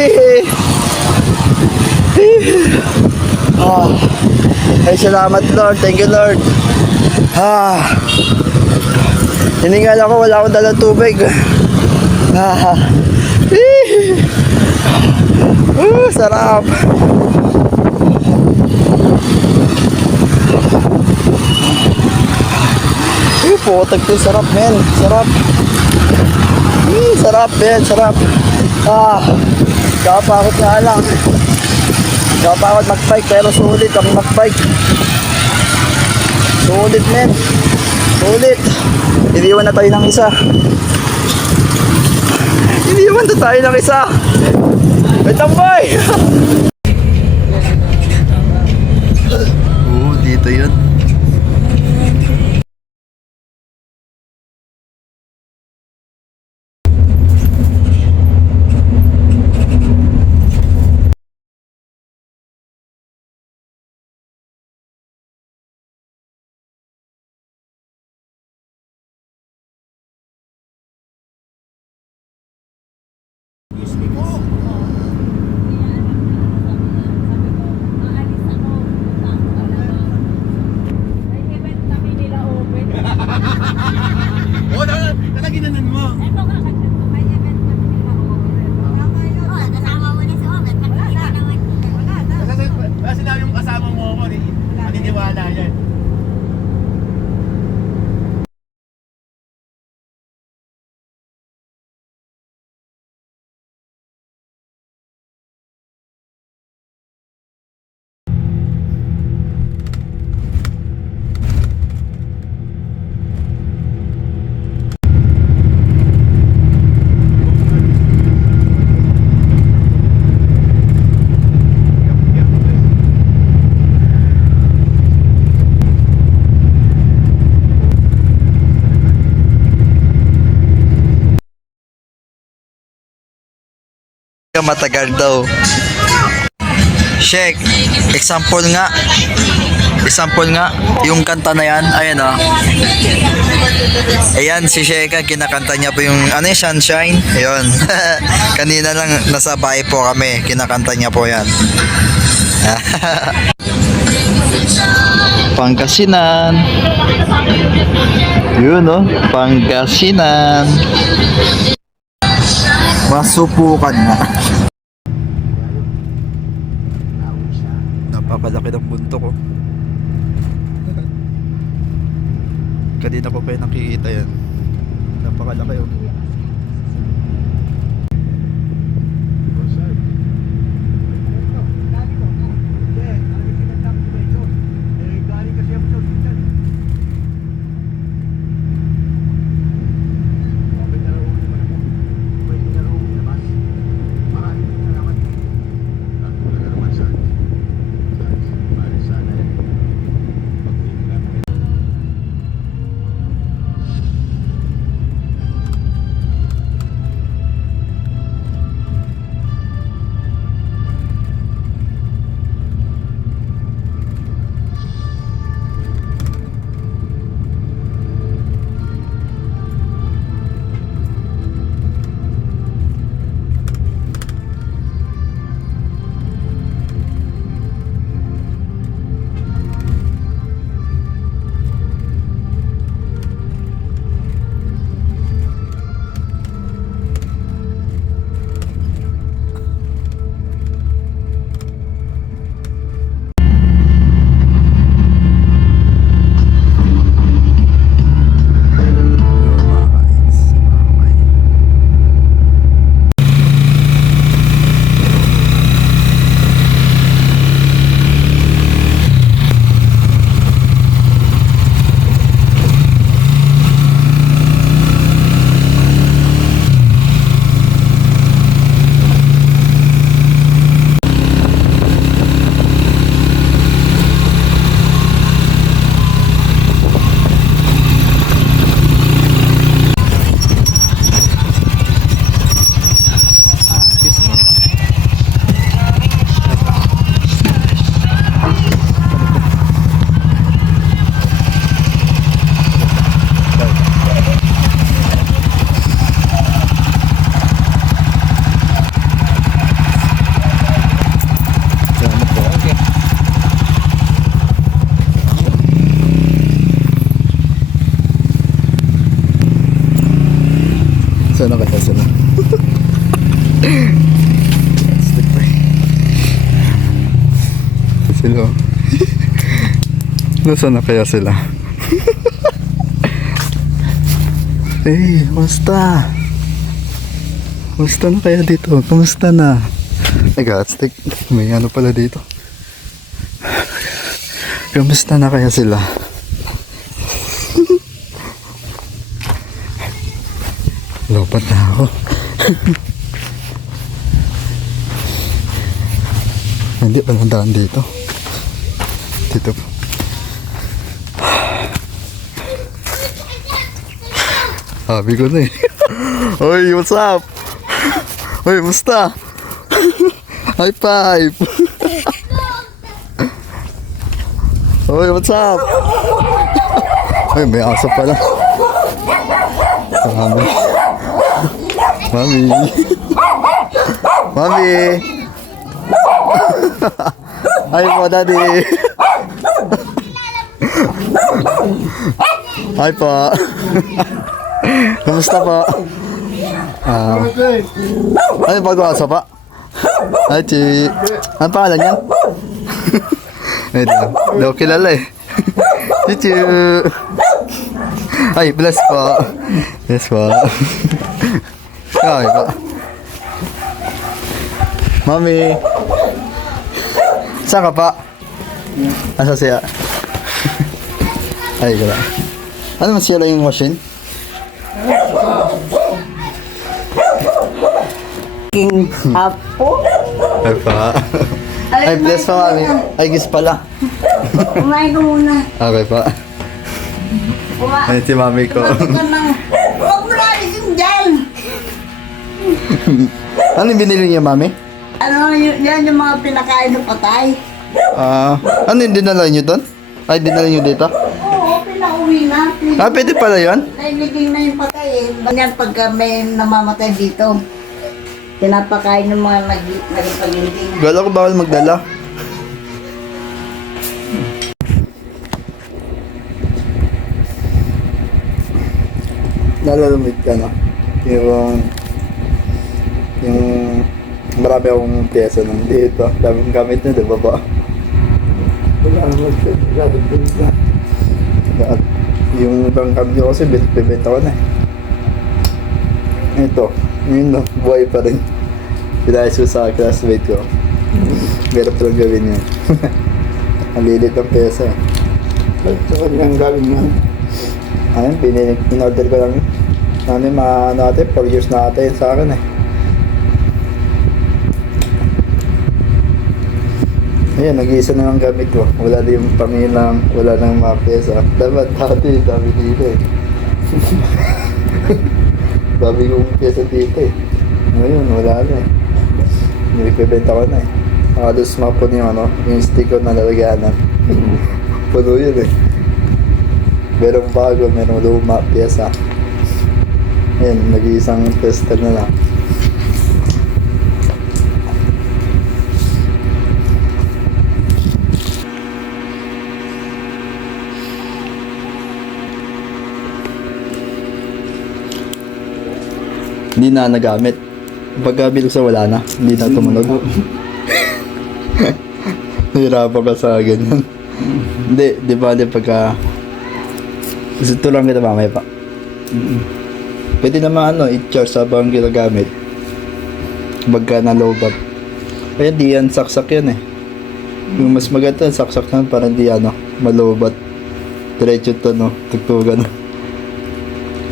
Ay, salamat Lord. Thank you Lord. Hiningal ako, wala akong dalang tubig. Sarap. Putag to, sarap men. Sarap. Sarap men, sarap. Kapakot nga lang. Kapakot mag-bike pero sulit ang mag-bike. Sulit men. Sulit. Iniwan na tayo ng isa. Iniwan na tayo ng isa. May tambay. Dito yun. Ginanan mo. Ito nga, may event kami nila over. Kasama mo na sa over. Wala na. Kasi sinabi yung kasama mo ako, maniniwala yan. Matagal daw. Shek, example nga yung kanta na yan. Ayan o. Ayan si Sheka, kinakanta niya po yung ano yung Sunshine. Ayun. Kanina lang nasa bahay po kami, kinakanta niya po yan. Pangasinan. Yun o, Pangasinan. Masupukan na. Napakalaki ng bunto ko. Kanina ko pa yung nakikita yan. Napakalaki yun. Sana kaya sila? Stick pa eh. Sila. Nasaan na kaya sila? Hey, kumusta? Kumusta na kaya dito? Kumusta na? Ay, Godstick. May ano pala dito. Kumusta na kaya sila? Lopat na ako. Hindi pa nandaan dito. Dito po. Sabi ko na eh. Oy, what's up? Oy, musta? High five! Oy, what's up? Oy, may aso pala. Mami. Mami. Mami. Hi po, daddy. Hi po. Kamusta po? Ano bago aso pa? Hi, Chi. Ano pangalan niya? Wait lang. Hindi ko kilala eh. Chichu. Ay, bless po. Bless po. Ay po. Mami. Saan ka pa? Asa siya? Ay, gala. Ano man siya lang yung machine? King Apo. Ay pa. Ay, bless pa mami. Ay, gis pala. Kumain ko muna. Okay pa. Ay, si mami ko. Huwag mo na alisin dyan. Ano yung binili niya, mami? Ano, yan yung mga pinakain ng patay. Ano yung dinala niyo doon? Ay, dinala niyo dito? Oo, pinauwi na. Pwede pala yun? Nailiging na yung patay eh. Ganyan pagka may namamatay dito. Pinapakain ng mga nagipaginding. Gala ko bawal magdala. Nalalamig ka na. Yung marami akong pyesa nung dito. Daming gamit na, di ba ba? Wala naman. At yung ibang kami ko kasi bibenta ko na eh. Ito, yun na, buhay pa rin. Pinayos ko sa classmate ko. Pero talagang gawin yun. Ang lilit ng pyesa eh. Ito kanyang gawin mo. Ayun, in-order ko lang yun. Ano yung mga ano ate, 4 years na ate yun sa akin eh. Ayun, nag-iisa na lang gamit ko. Wala na yung pamilang, wala na yung mga pyesa. Dapat dati, dami dito eh. Dami yung pyesa dito eh. Ngayon, wala na eh. Nilipibenta ko na eh. Halos mapon yung ano, yung stick ko na lalagyanan. Puno yun eh. Merong bago, merong luma, pyesa. Ayun, nag-iisang tester na lang. Hindi na nagamit. Pagka bilog sa wala na, hindi na tumunog. Nahirapan ka sa ganyan. Hindi, di ba pagka ito lang kita mamaya pa. Pwede naman ano, i-charge habang ginagamit. Pagka na-lobat. Kaya di yan saksak yan eh. Yung mas maganda, saksak na para di ano, malobat. Diretso to no, tugtugan.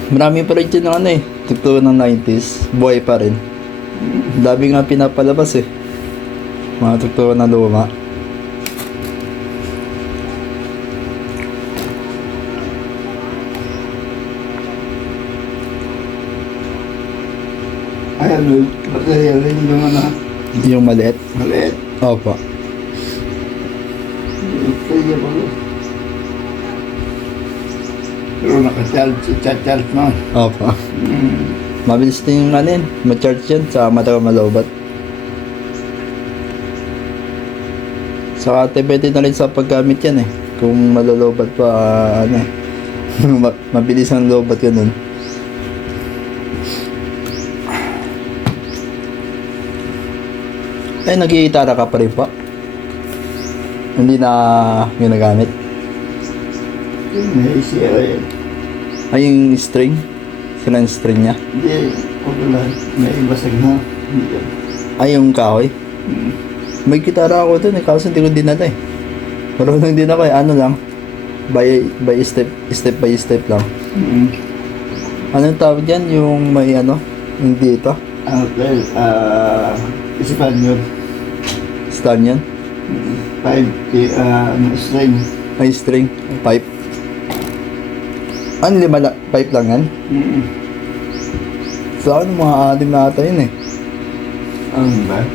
Marami pa rin dyan ng ano eh, tugtugan ng 90s, buhay pa rin. Dami nga pinapalabas eh. Mga tugtugan na luma. Ayan, material yung ano, Yung maliit. maliit. Opo. Kaya pa ko. Pero nakacharge mo. Opo. Mabilis na yung ano yun, ma-charge yan sa matagal malobat. Saka pwede na rin sa paggamit yan eh. Kung malolobat pa, ano eh. Mabilis ang lobat yun nun. Ay, nag-iitara ka pa rin po? Hindi na ginagamit? May sira yan. Ay, yung string? Sila yung string niya? Hindi, wala. May basag na. Hindi yan. Ay, yung kahoy? May gitara ako dun eh, kaso hindi ko dinala eh. Marunong din ako eh, ano lang. By step by step lang. Anong tawag yan? Yung may ano? Yung dito? Ano tayo? Espanyol. Stand yan? 5 string. May string? Pipe? Ano, pipe lang yan? Sa akin, mga 6 na ata yun eh. Ano ba?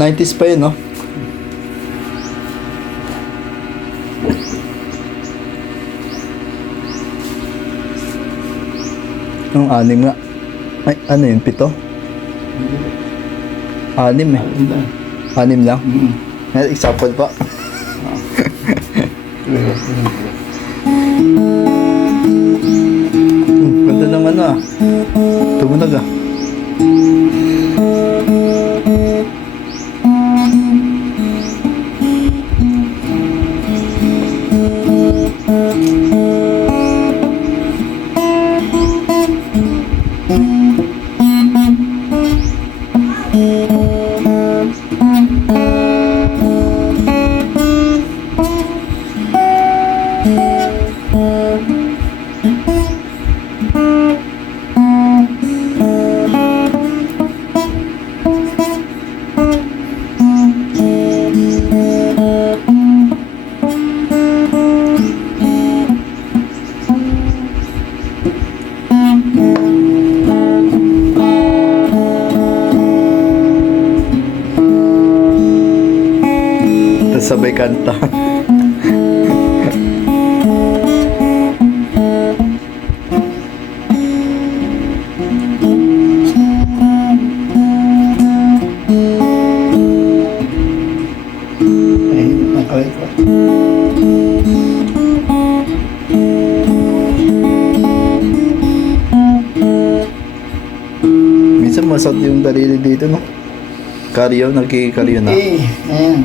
90s pa yun, no? Yung 6 nga. Ay, ano yun? 7? 6 eh. Ano ba? 6 lang? Example pa. Ganda naman ah. Tumunog ah. Tapos sabay kanta. Ay, nakawit ko. Minsan masot yung dalili dito, no? Karyo, nagkikaryo na. Ayan.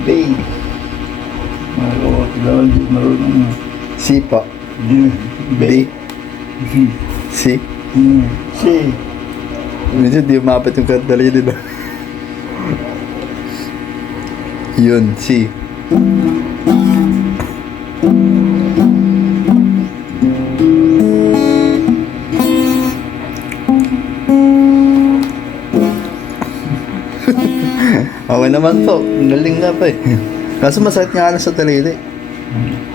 Bing. Marunong na. C pa. B. C. Si. Minsan di umapit yung dalili na. Yun, C. Okay naman po. Galing nga pa eh. Kaso masakit nga lang sa talili.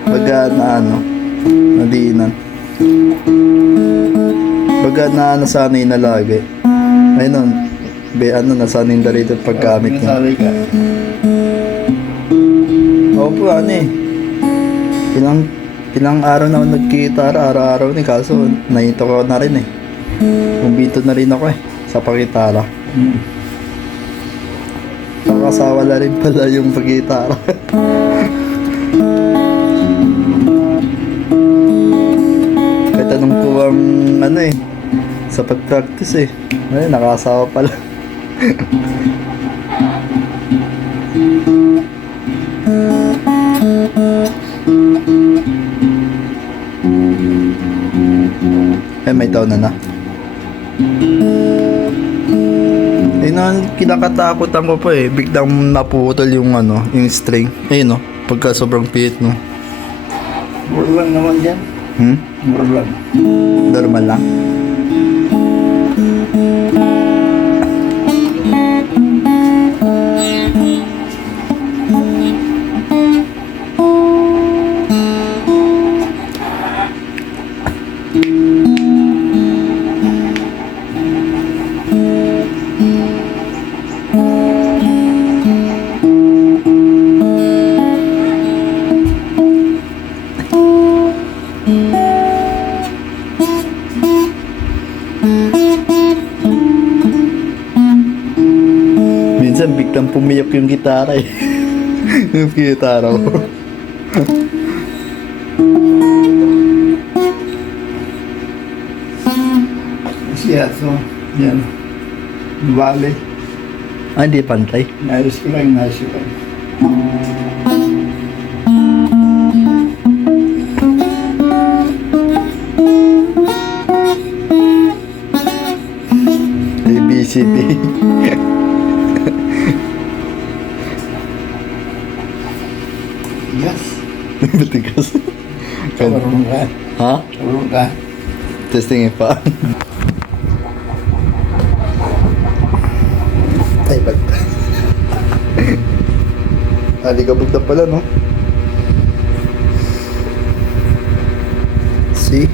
Pagka na ano, nadiinan. Pagka na ano sana yung nalagay. Ayun nun, nasanay yung dalili paggamit niya. Nasabi ka. Opo, ano eh. Ilang araw na ako nagkitara, araw-araw ni kaso nahinto ko na rin eh. Kumbito na rin ako eh, sa pagkitara. Nakasawa na rin pala yung pagkitara. Kahit anong kuwang ano eh, sa pag-practice eh. Ay, nakasawa pala. Eh, may taon na. Eh, kinakatakutan ko po eh. Biglang naputol yung ano, yung string. Eh, no? Pagka sobrang pihit, no? Mura lang naman dyan. Mura lang. Normal lang. Minsan biglang pumiyok yung gitara eh. Yung gitara ko. siya to. Yan. Bali. Ah, hindi pantay. Nayos ko lang, nayos ko lang. ABCD. Yes. Matigas. Marunong ka. Ha? Marunong ka. Testing pa. Ay, bag. Aligabog na pala, no? See?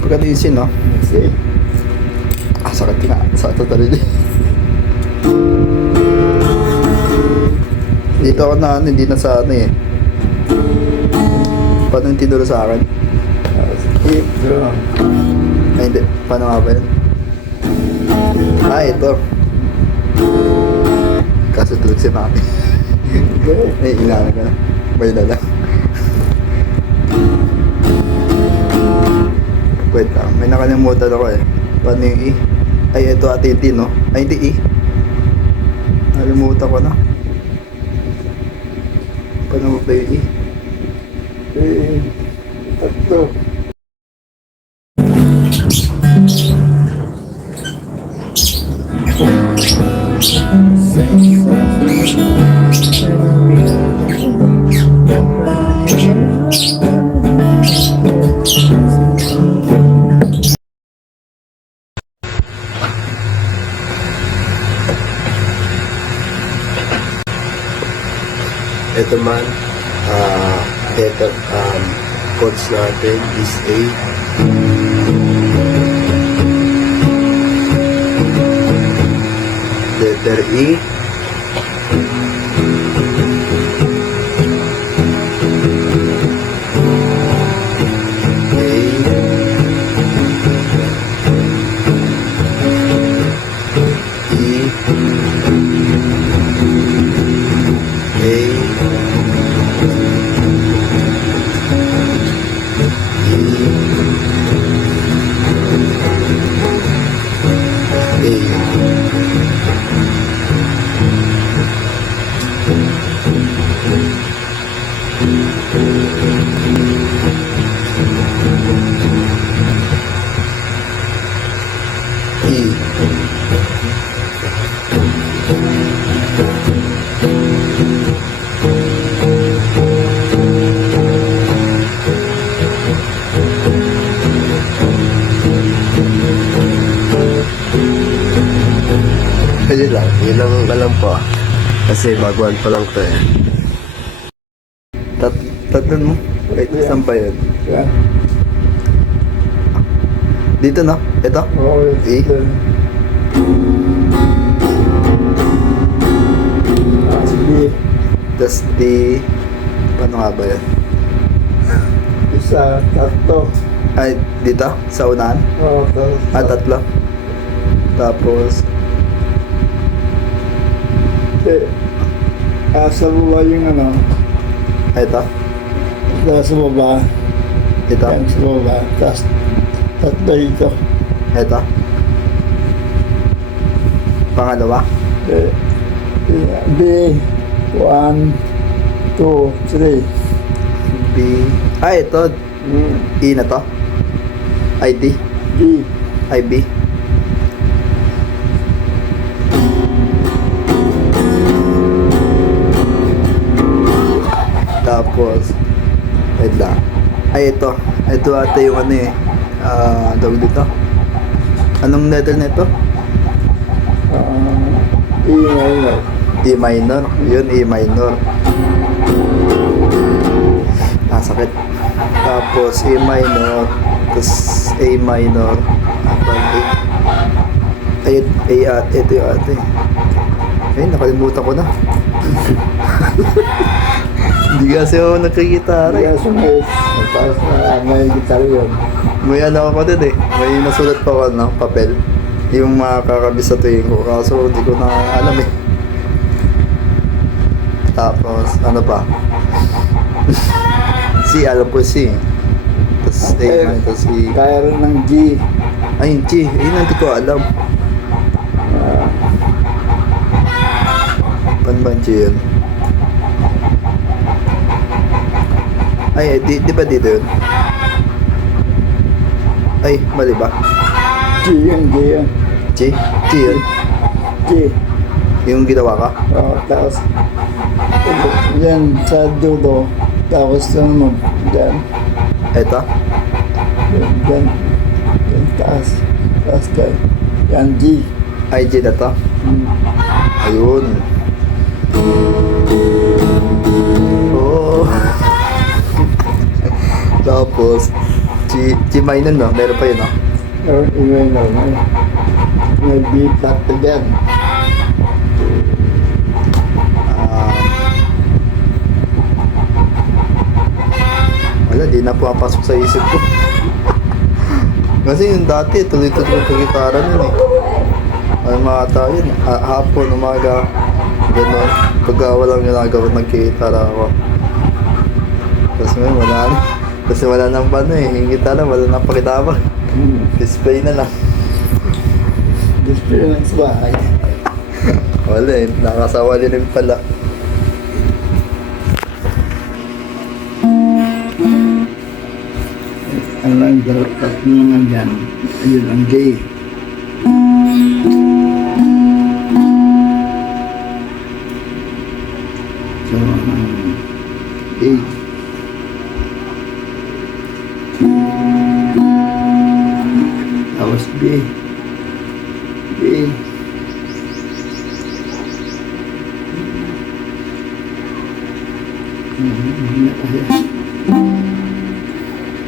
Pagkata yung sin, no? Kasi, Ah, sakit nga. Sakit na rin. Dito ako na ano, hindi na sa ano eh. Paano yung tinuro sa akin? ito. Ay, hindi. Paano nga ba yun? Ah, ito. Kaso tulog si Mami. Eh, ilangan ka na. Bay na lang. Wait lang. May nakalimutan ako eh. Paano yung E? Ay, ito atiti, no? Ay, hindi E. Nakalimutan ko na. Paano mo ba yung E? Tatlo. Ito man, letter, codes natin is A. Letter E. Pwede lang, yun lang alam po. Kasi baguhan pa lang to eh. Tatlon mo? Wait, saan pa yun? Yan. Dito no? Ito? Oo, E? ito. Sige. Tapos D. Paano nga ba yun? Isa, tatlo. Ay, dito? Sa unahan? Oo, Tatlo. Tapos, sa baba yung ano, ito? sa baba, Ito? yan sa baba, tapos tatlo dito. Ito? Pangalawa? B, 1, 2, 3. B. Ah, ito. E na to? ID? D, IB? Tapos, wait lang. Ay, ito. Ito ata yung ano eh. Tawag dito. Anong letter na ito? E minor. E minor. Yun, E minor. Sakit. Tapos, E minor. Tapos, A minor. Ay, ito yung ate. Ay, nakalimutan ko na. Hindi kasi ako nagkagitara. Kaya sumayos, tapos may gitar yun. May ano ako din eh. May nasulat pa ako ng papel. Yung makakabisatuin ko. Kaso hindi ko na alam eh. Tapos ano pa? C, alam ko C. Tapos tapos A minor, tapos E. Kaya rin ng G. Ay, yung G. Yun ang di ko alam. Paano ba yung G yun? Ay, di ba dito yun? Ay, mali ba? G yun, G yun. G? G yun? G. Yung ginawa ka? Tapos, yan sa dulo. Tapos naman, yan. Eto? Yan. Yan, taas. Taas kayo. Yan, G. Ay, G na to? Hmm. Ayun. Oh. Tapos, G minor no? Meron pa yun no? Pero iwan na, may B flat na dyan. Ah. Wala, di na pumapasok sa isip ko. Kasi yung dati, tuloy-tuloy ko gitara nun eh. Ano mga tao yun, hapon, umaga, gano'n. Pagka walang ginagawa, nagkikitara ako. Tapos ngayon, wala na. Kasi wala nang paano eh, yung gitara, wala nang pakitama. Display na lang. Display lang sa bahay. Wala eh, nakasawali rin pala. Ang lang dapat naman dyan. Ayun ang G. So, A. Tapos B. B.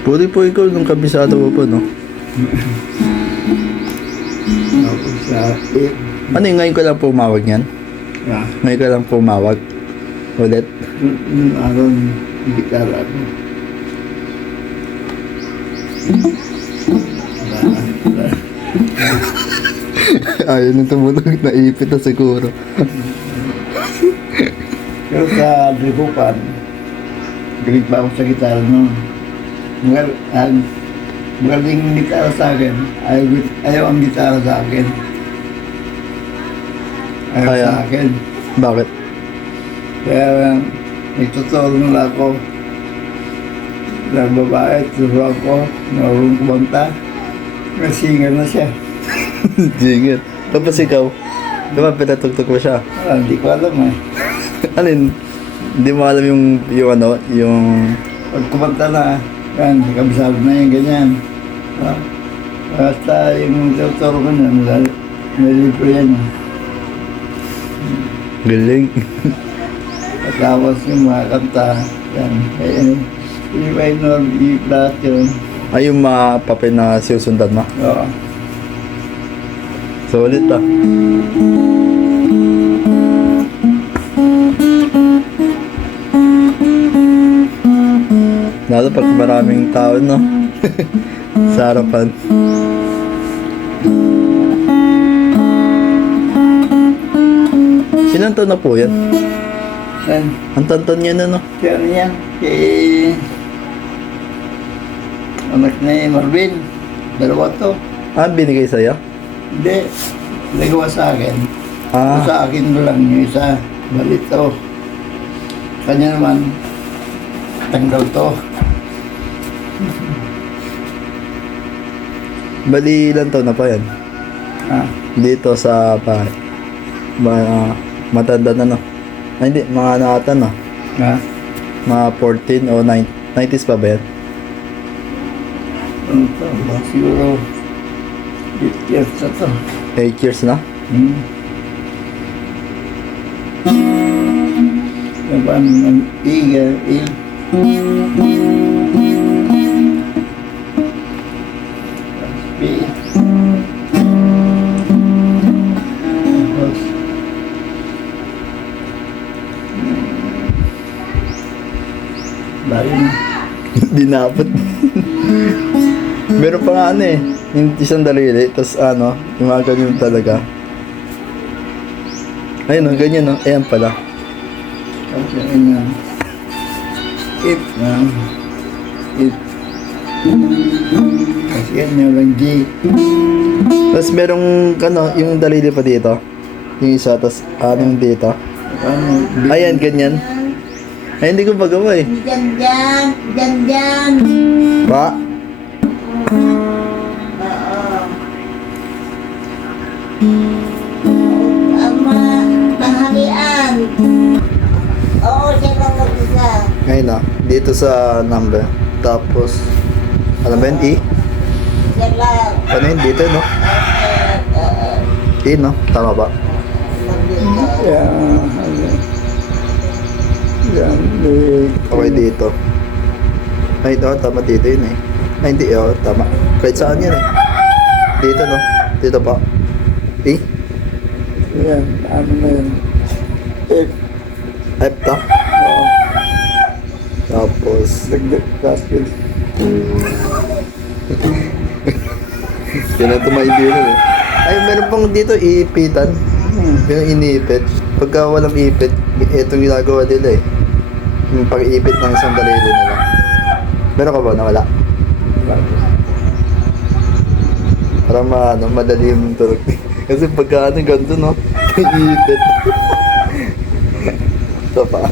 Pwede po ikaw nung kabisado mo po, no? Tapos sa A. Ano yung ngayon ko lang pumawag yan? Ah, Ngayon ko lang pumawag. Ulit. aron gitara ko. Ayaw nang tumunog, naipit na siguro. Pero sa Dribupan, galit pa ako sa gitara noon. Magaling ang gitara sa akin. Ayaw ang gitara sa akin. Ayaw Ayaw. sa akin. Bakit? Kaya ituturo nila ako ng babae, turuan ko, marunong kumanta. May singer na siya. Jingit. Tapos ikaw, di ba pinatugtog mo siya? Hindi ko alam eh. Ano yun? Hindi mo alam yung ano, yung... Pag kumanta na, yan, kabisado na yung ganyan. Basta yung tuturo ko niya, nalilibre yan. Galing. At tapos yung mga kanta, yan. E minor, E flat yun. Ay, yung mga papel na sinusundan mo. Oo. Solid ah. Lalo pag maraming tao, no? Sa harapan. Ilan taon na po yan? Yan. Ang tantan niya na, no? Kaya ano yan, kay anak ni Marvin. Dalawa to. Ah, binigay sa'yo? Hindi. Nagawa sa akin. Ah, Sa akin ko lang yung isa. Balit to. Kanya naman, tanggal to. bali ilan taon na pa yan? Ah, Dito sa bahay. Matanda na, no? Ay, hindi. Mga naata, no? ha? Mga 14 o 90s pa ba yan? Ano to? Siguro, 8 years na to. 8 years na? Naban ng iga, Tapos, layo na. Dinapot. Meron pa nga ano eh. Yung isang daliri. Tapos ano, yung mga ganyan talaga. Ayun o, ganyan o. Ayan pala. Tapos yun yan. If, if, Kasi yan lang G. Tapos merong, yung dalili pa dito. Yung isa, tapos anong dito. Ano? Ayan, ganyan. Ay, hindi ko magawa eh. Dyan. Pa? Ama, tanghalian. Oo, dyan lang mag-isa. Ngayon dito sa number. Tapos, alam mo yun, E? Dyan lang. Ano yun, dito, no? E, no? Tama ba? Yan. Yan. Okay, dito. Ay, tama dito yun eh. Ay, hindi, tama. Kahit saan yun eh. Dito, no? Dito pa. E? Yan. Ano na yun? F. F to? Oo. Tapos, Dagdag basket. yun ang tumaindi yun eh. Ay, meron pang dito, iipitan. Yung iniipit. Pagka walang ipit, itong ginagawa nila eh. Yung pag-iipit ng isang daliri nila. Meron ka ba na wala? Para madali yung turok. Kasi pagka ganito, no? Iipit. Ito pa.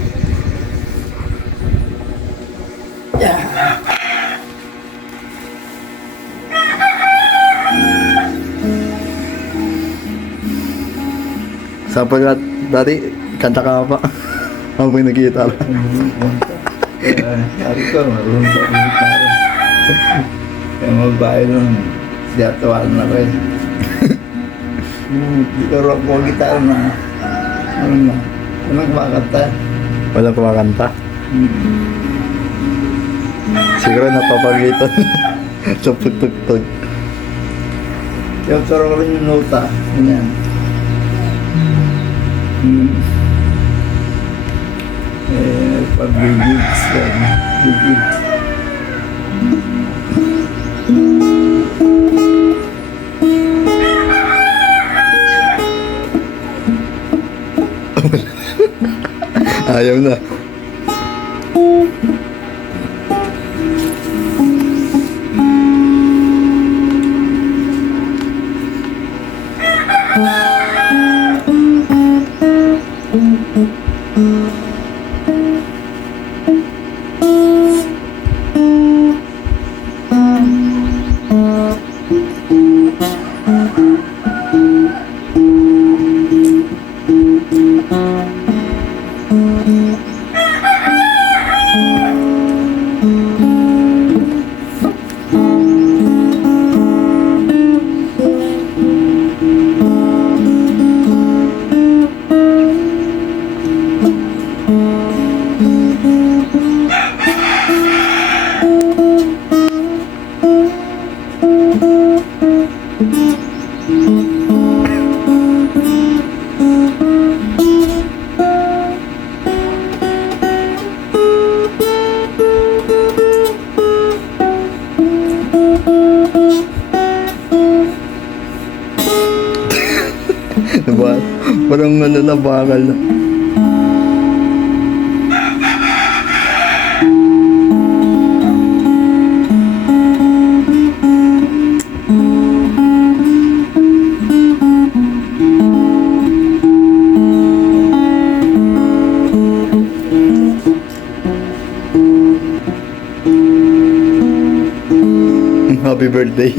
Sa pagkat, dati, kanta ka pa. Habang nag-guitar. Sabi ko, marunong sa gitara. Kaya magbahay nun, siyatuan na rin. Pero ako gitara na, walang makanta. Walang kumakanta. Siguro napapagitan. Sa pagtugtog. Yung turo ko rin yung nota, ganyan. Pag-gigs yan, gigs. Ayaw na. Diba? Parang bakal na. Happy birthday.